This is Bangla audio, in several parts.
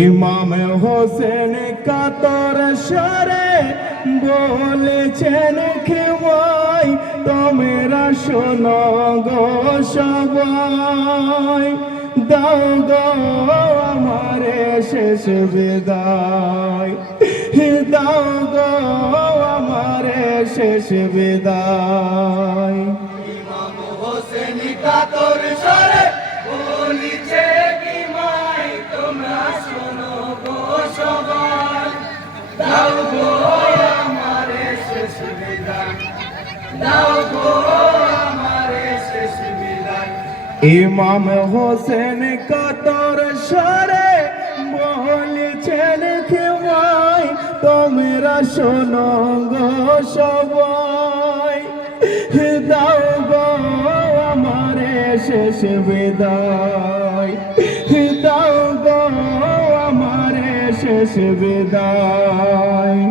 ইমাম হোসেন কাতর সরে বলেছেন খেমাই তোমরা শোনো গো সবাই। দাও গো আমারে শেষ বিদায়। দাও গো আমারে শেষ বিদায়। কাতর সরে বলিছে কি মাই তোমরা শোনো গো সবাই। দাও গো আমারে শেষ বিদায়। দাও গো আমারে শেষ বিদায়। ইমাম হোসেন কাতর সরে বলেছেন খেমাই তোমরা শোনো গো সবাই। দাও শেষ বিদায়। দাও গো শেষ বিদায়।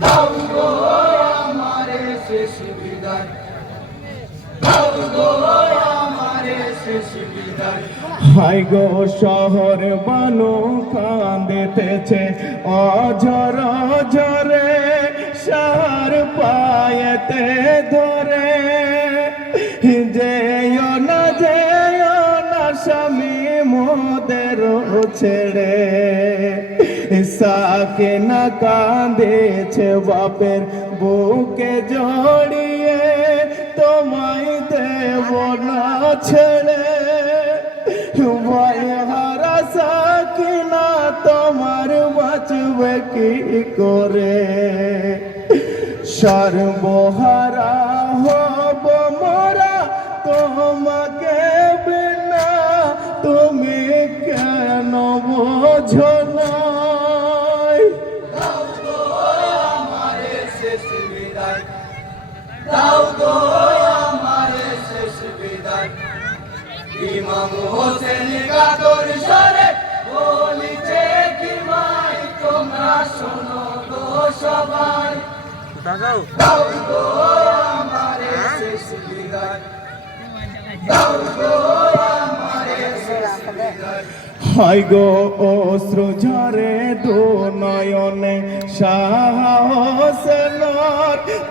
দাও আমারে হাই গো, শহর বানু কান্দিতেছে অঝর ঝরে সার পায়েতে ধরে। যেও না যেও না স্বামী মোদের ছেড়ে। সাকে না কাঁদেছে বাপের বুকে জড়িয়ে। তোমায় দেব না ছেড়ে। ভয় হারা সাকিনা তোমার বাঁচবে কি করে? সর্বহারা হব মোরা তোমাকে বিনা। তুমি কেন বোঝো সবাই। দাও। গো আমারে শেষ বিদায়। দাও গো আমারে শেষ বিদায়। হাই গো অশ্রু ঝরে দু নয়নে সাহসনর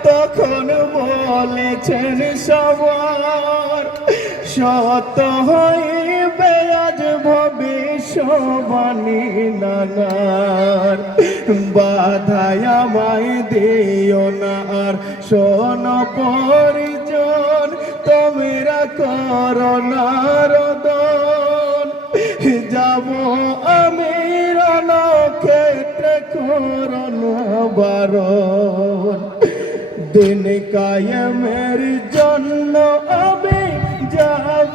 তখন বলেছেন সবার সত হইবে আজ ভবিষ্যবাণী নানার বাধায় আমায় দিও না আর শোন পরিজন তোমরা করোনা রদন যাব আমি রণক্ষেত্রে করোনা বারণ। দিন কায়েমের জন্য আমি যাব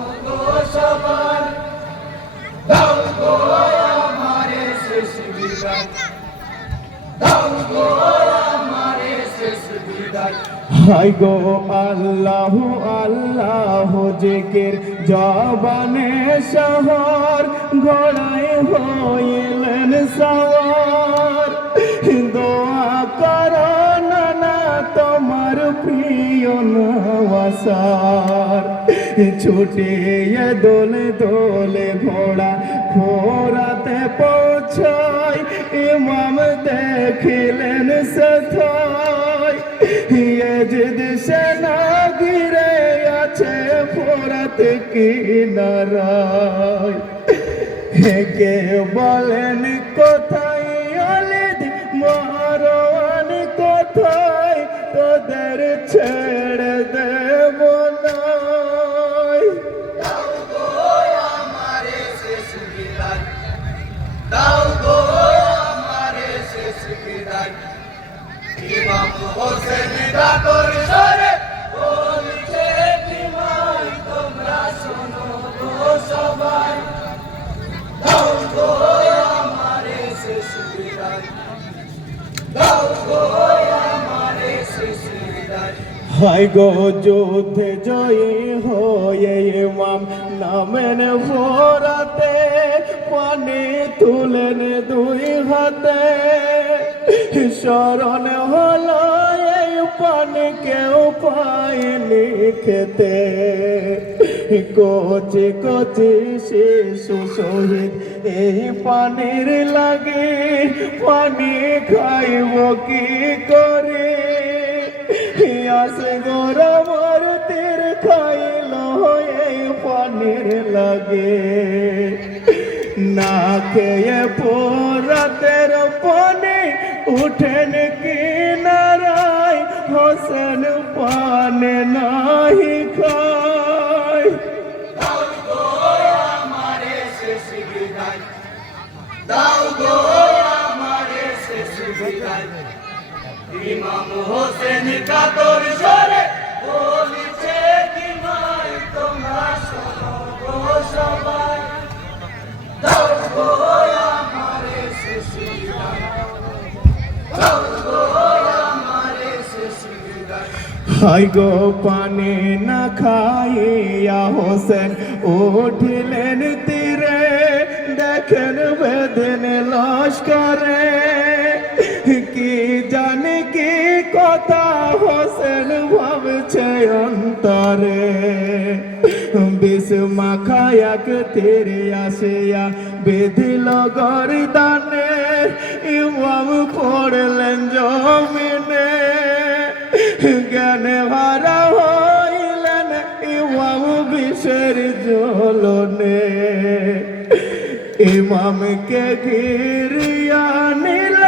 হাই গো আল্লাহ আল্লাহ, জেকের জবানে শহর ঘোড়ায় হইলেন সওয়ার। দোয়া করো না তোমার প্রিয় নওয়াসার। ছুটিয়ে দোলে দোলে ঘোড়া, ঘোড়াতে পৌঁছায় ইমাম দেখিলেন সথায়। ইয়াজিদ সেনা ঘিরে আছে ফোরাত কিনারায়। কে বলেন কোথায় অলিদ মারওয়ান কোথায়? তোদের ছেড়ে হাই গো যুদ্ধে জয়ী হয়ে ইমাম নামেন ভরাতে পানি তুলেন দুই হাতে। শরণ হলো পানি কেউ পায়নি খেতে কচি কচি শিশু শহীদ, এই পানির লাগে পানি খাইব কি করে? আসে গরমর তীর খাইল এই পানির লাগে। না খেয়ে পোরাতের পানি উঠেন কিনারায় হোসেন পান নাহি খাই। দাও গো আমারে শেষ বিদায়। ইমাম হোসেন কাতর গো পানি না খাইয়া হোসেন, উঠিলেন তীরে, দেখেন বেদিন লস্করে। কি জানি কি কথা হোসেন ভাবছে অন্তরে। বিষ মাখায়াক তীরে আসিয়া বেদিল গরিদানে, ইমাম পড়লেন জমিনে। জ্ঞানে ভরা হইলেন ইমাম বিষের জ্বলনে। ইমামকে ঘিরিয়া নিল